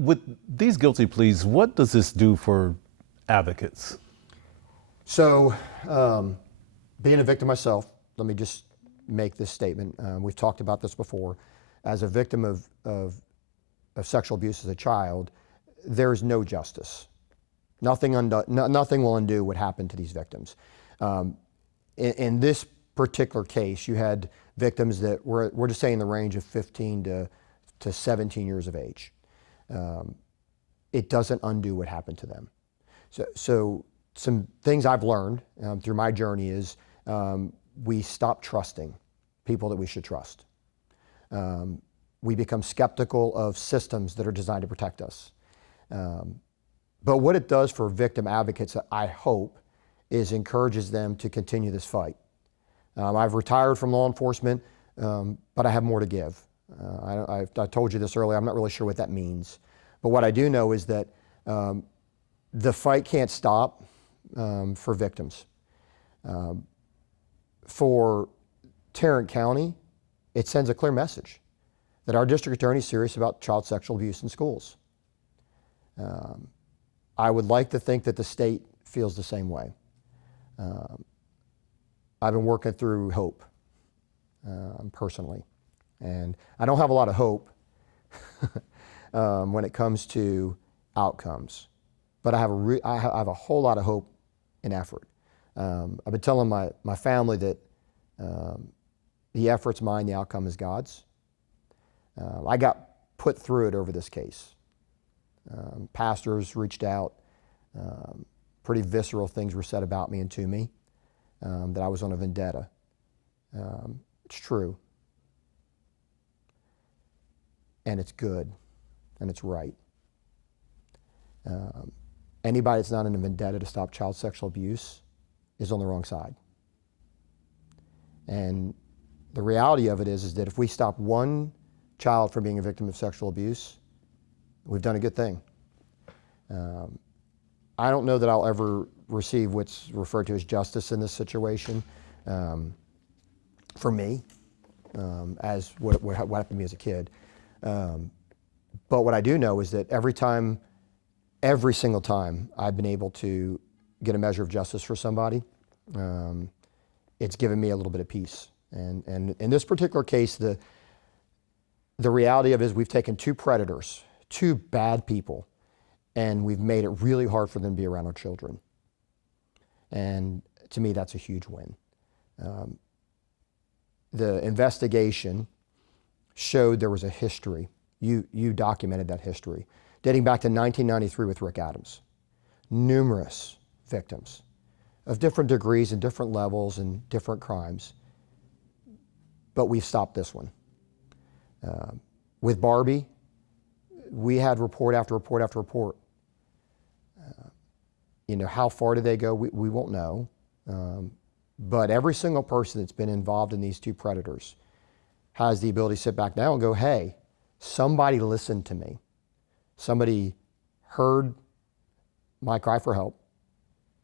With these guilty pleas, what does this do for advocates? So, being a victim myself, let me just make this statement. We've talked about this before. As a victim of sexual abuse as a child, there's no justice. Nothing will undo what happened to these victims. In this particular case, you had victims that we're just saying the range of 15 to 17 years of age. It doesn't undo what happened to them. So some things I've learned through my journey is we stop trusting people that we should trust. We become skeptical of systems that are designed to protect us. But what it does for victim advocates, I hope, is encourages them to continue this fight. I've retired from law enforcement, but I have more to give. I told you this earlier, I'm not really sure what that means. But what I do know is that the fight can't stop for victims. For Tarrant-County, it sends a clear message that our district attorney is serious about child sexual abuse in schools. I would like to think that the state feels the same way. I've been working through hope personally, and I don't have a lot of hope when it comes to outcomes, but I have a whole lot of hope in effort. I've been telling my family that the effort's mine, the outcome is God's. I got put through it over this case. Pastors reached out. Pretty visceral things were said about me and to me, that I was on a vendetta. It's true. And it's good. And it's right. Anybody that's not in a vendetta to stop child sexual abuse is on the wrong side. And the reality of it is that if we stop one child from being a victim of sexual abuse, we've done a good thing. I don't know that I'll ever receive what's referred to as justice in this situation for me, as what happened to me as a kid. But what I do know is that every single time I've been able to get a measure of justice for somebody, it's given me a little bit of peace. And in this particular case, the reality of it is we've taken two predators, two bad people, and we've made it really hard for them to be around our children. And to me, that's a huge win. The investigation showed there was a history. You documented that history, dating back to 1993 with Rick Adams. Numerous victims of different degrees and different levels and different crimes. But we've stopped this one. With Barbie, we had report after report after report. How far did they go? We won't know. But every single person that's been involved in these two predators has the ability to sit back now and go, hey, somebody listened to me. Somebody heard my cry for help.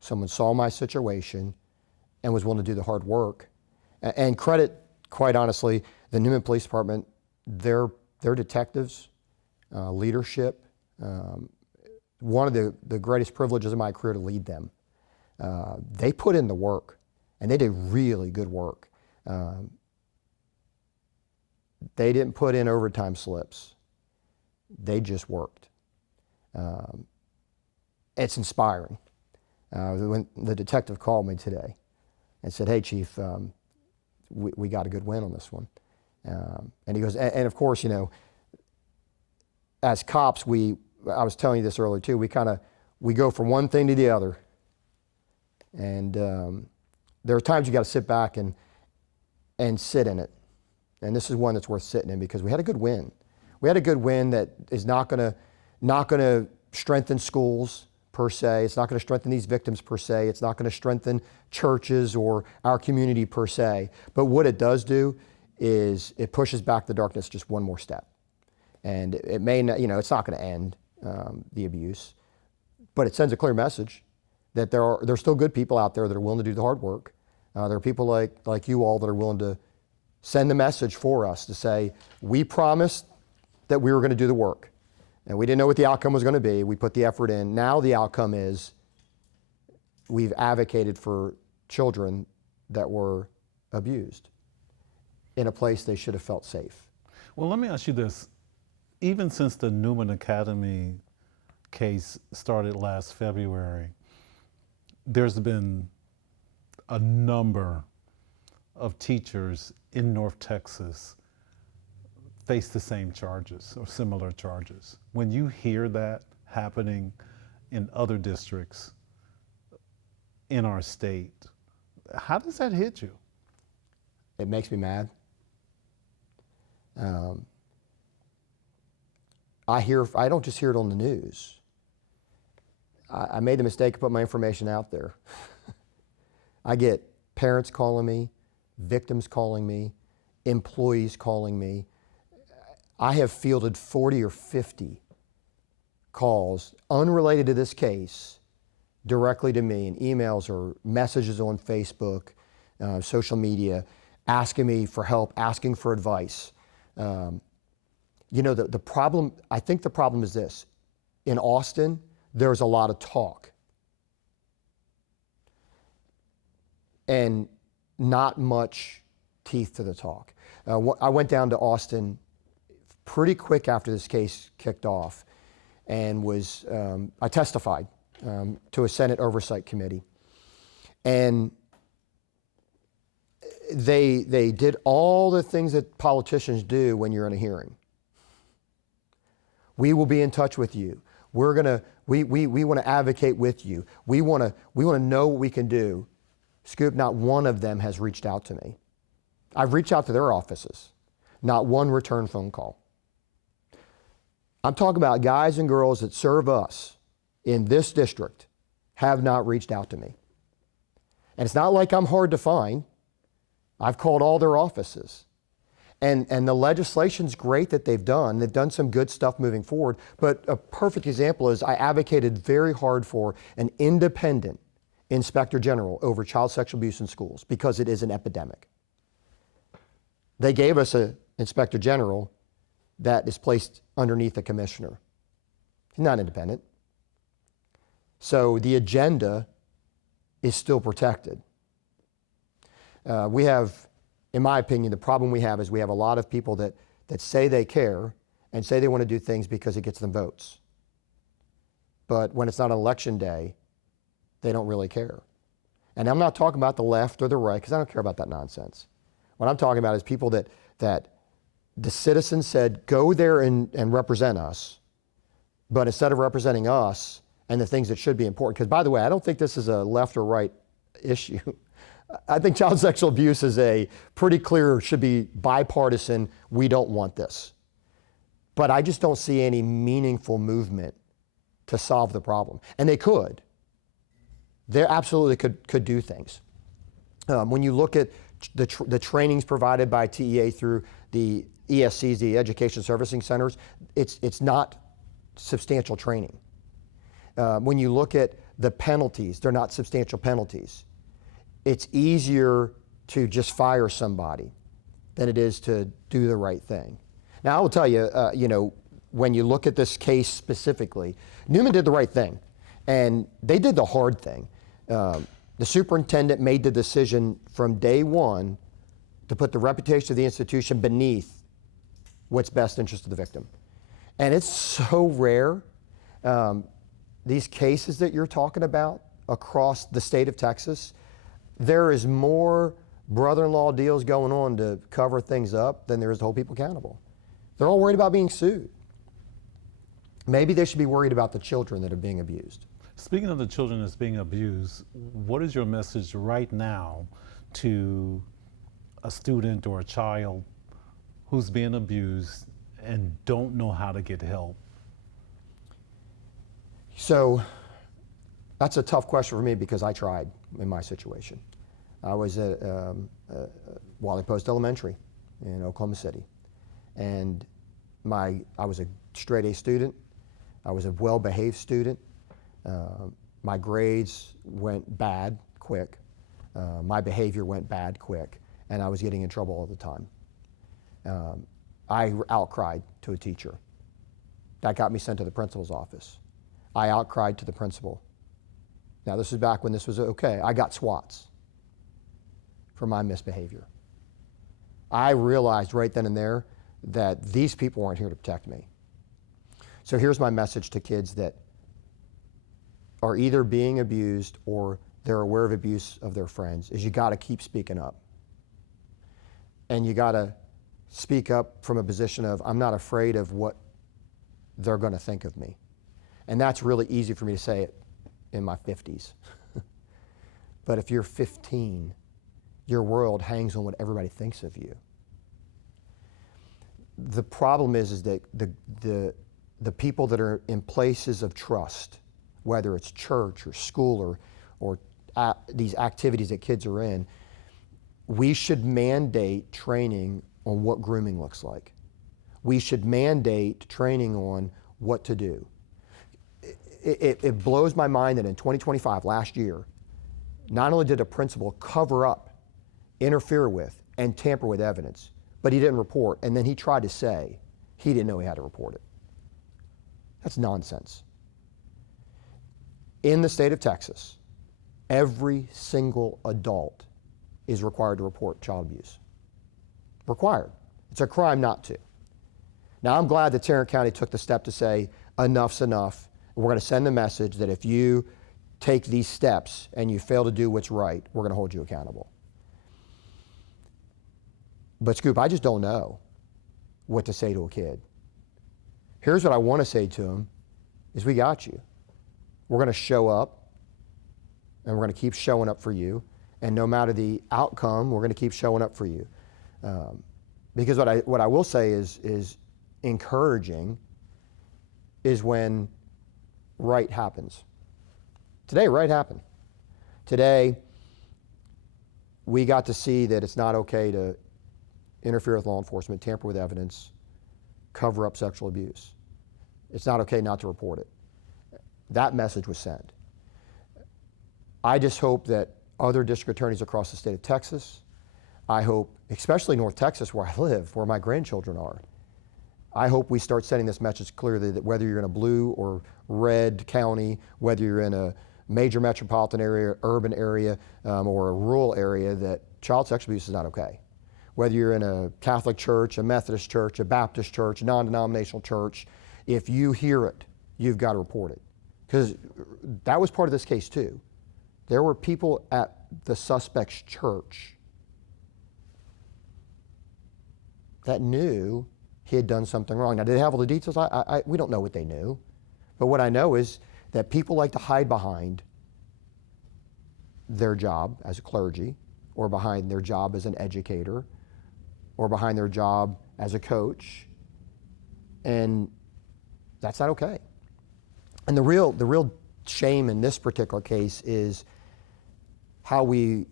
Someone saw my situation and was willing to do the hard work. And credit, quite honestly, the Newman Police Department, their detectives, leadership, one of the greatest privileges of my career to lead them. They put in the work, and they did really good work. They didn't put in overtime slips. They just worked. It's inspiring. When the detective called me today and said, hey, Chief, we got a good win on this one. And he goes, and of course, as cops, I was telling you this earlier too, we go from one thing to the other. And there are times you got to sit back and sit in it. And this is one that's worth sitting in because we had a good win. We had a good win that is not going to strengthen schools per se. It's not going to strengthen these victims per se. It's not going to strengthen churches or our community per se. But what it does do is it pushes back the darkness just one more step. And it may not, it's not going to end the abuse, but it sends a clear message that there's still good people out there that are willing to do the hard work. There are people like you all that are willing to send the message for us to say, we promised that we were going to do the work. And we didn't know what the outcome was going to be. We put the effort in. Now the outcome is we've advocated for children that were abused in a place they should have felt safe. Well, let me ask you this. Even since the Newman Academy case started last February, there's been a number of teachers in North Texas face the same charges or similar charges. When you hear that happening in other districts in our state, how does that hit you? It makes me mad. I don't just hear it on the news. I made the mistake of putting my information out there. I get parents calling me, victims calling me, employees calling me. I have fielded 40 or 50 calls unrelated to this case directly to me in emails or messages on Facebook, social media, asking me for help, asking for advice. You know, the problem, I think the problem is this. In Austin, there's a lot of talk and not much teeth to the talk. I went down to Austin pretty quick after this case kicked off and I testified to a Senate Oversight Committee. And they did all the things that politicians do when you're in a hearing. We will be in touch with you. We want to advocate with you. We want to know what we can do. Scoop, not one of them has reached out to me. I've reached out to their offices. Not one return phone call. I'm talking about guys and girls that serve us in this district have not reached out to me. And it's not like I'm hard to find. I've called all their offices. And the legislation's great that they've done. They've done some good stuff moving forward. But a perfect example is I advocated very hard for an independent inspector general over child sexual abuse in schools because it is an epidemic. They gave us an inspector general that is placed underneath a commissioner. He's not independent. So the agenda is still protected. We have, in my opinion, the problem we have is we have a lot of people that say they care and say they want to do things because it gets them votes. But when it's not an election day, they don't really care. And I'm not talking about the left or the right, because I don't care about that nonsense. What I'm talking about is people that the citizens said, go there and represent us, but instead of representing us and the things that should be important, because by the way, I don't think this is a left or right issue. I think child sexual abuse is a pretty clear, should be bipartisan, we don't want this. But I just don't see any meaningful movement to solve the problem. And they could. They absolutely could do things. When you look at the trainings provided by TEA through the ESCs, the Education Servicing Centers, it's not substantial training. When you look at the penalties, they're not substantial penalties. It's easier to just fire somebody than it is to do the right thing. Now, I will tell you, when you look at this case specifically, Newman did the right thing, and they did the hard thing. The superintendent made the decision from day one to put the reputation of the institution beneath what's best interest of the victim. And it's so rare. These cases that you're talking about across the state of Texas, there is more brother-in-law deals going on to cover things up than there is to hold people accountable. They're all worried about being sued. Maybe they should be worried about the children that are being abused. Speaking of the children that's being abused, what is your message right now to a student or a child who's being abused and don't know how to get help? So that's a tough question for me because I tried in my situation. I was at Wally Post Elementary in Oklahoma City, and I was a straight A student. I was a well-behaved student. My grades went bad quick. My behavior went bad quick, and I was getting in trouble all the time. I outcried to a teacher That got me sent to the principal's office. I outcried to the principal. Now, this is back when this was okay. I got swats for my misbehavior. I realized right then and there that these people weren't here to protect me. So here's my message to kids that are either being abused or they're aware of abuse of their friends, is you gotta keep speaking up. And you gotta speak up from a position of, I'm not afraid of what they're gonna think of me. And that's really easy for me to say it in my 50s. But if you're 15, your world hangs on what everybody thinks of you. The problem is that the people that are in places of trust, whether it's church or school or these activities that kids are in, we should mandate training on what grooming looks like. We should mandate training on what to do. It blows my mind that in 2025, last year, not only did a principal cover up, interfere with, and tamper with evidence, but he didn't report, and then he tried to say he didn't know he had to report it. That's nonsense. In the state of Texas, every single adult is required to report child abuse. Required. It's a crime not to. Now, I'm glad that Tarrant-County took the step to say, enough's enough. We're going to send the message that if you take these steps and you fail to do what's right, we're going to hold you accountable. But Scoop, I just don't know what to say to a kid. Here's what I want to say to him is we got you. We're going to show up and we're going to keep showing up for you. And no matter the outcome, we're going to keep showing up for you. Because what I will say is encouraging is when right happens. Today, right happened. Today, we got to see that it's not okay to interfere with law enforcement, tamper with evidence, cover up sexual abuse. It's not okay not to report it. That message was sent. I just hope that other district attorneys across the state of Texas, I hope, especially North Texas where I live, where my grandchildren are, I hope we start sending this message clearly that whether you're in a blue or red county, whether you're in a major metropolitan area, urban area, or a rural area, that child sexual abuse is not okay. Whether you're in a Catholic church, a Methodist church, a Baptist church, a non-denominational church, if you hear it, you've got to report it. Because that was part of this case too. There were people at the suspect's church that knew he had done something wrong. Now, did they have all the details? We don't know what they knew. But what I know is that people like to hide behind their job as a clergy, or behind their job as an educator, or behind their job as a coach, and that's not okay. And the real shame in this particular case is how we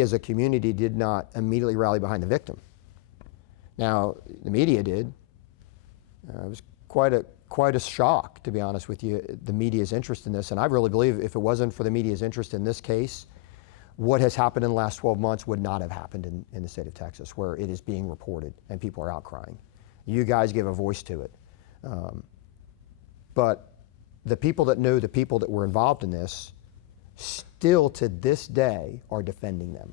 as a community did not immediately rally behind the victim. Now, the media did. It was quite a shock, to be honest with you, the media's interest in this. And I really believe if it wasn't for the media's interest in this case, what has happened in the last 12 months would not have happened in the state of Texas, where it is being reported and people are outcrying. You guys give a voice to it. But the people that knew the people that were involved in this still to this day are defending them.